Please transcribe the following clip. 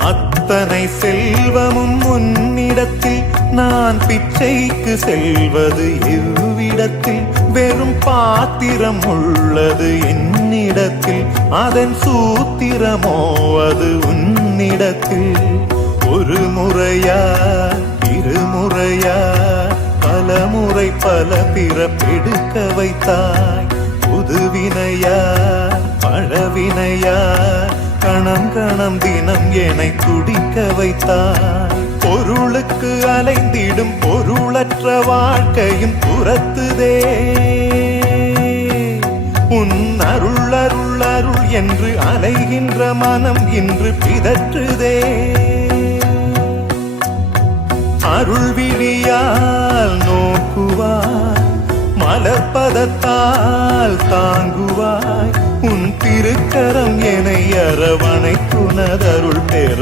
அத்தனை செல்வமும் உன்னிடத்தில் நான் பிச்சைக்கு செல்வது எவ்விடத்தில் வெறும் பாத்திரம் உள்ளது என்னிடத்தில் அதன் சூத்திரமோ அது உன்னிடத்தில் ஒரு முறையா இருமுறையா பல முறை பல பிறப்பெடுக்க வைத்தாய் புதுவினையா பழவினையா கணம் கணம் தினம் என்னை துடிக்க வைத்தாய் பொருளுக்கு அலைந்திடும் பொருளற்ற வாழ்க்கையும் புறத்துதே உன் அருள் அருள் அருள் என்று அலைகின்ற மனம் இன்று பிதற்றுதே அருள் விழியால் நோக்குவாய் மலர்பதத்தால் தாங்குவாய் உன் திருக்கரம் என்னை அரவணைக்குனதருள் பெற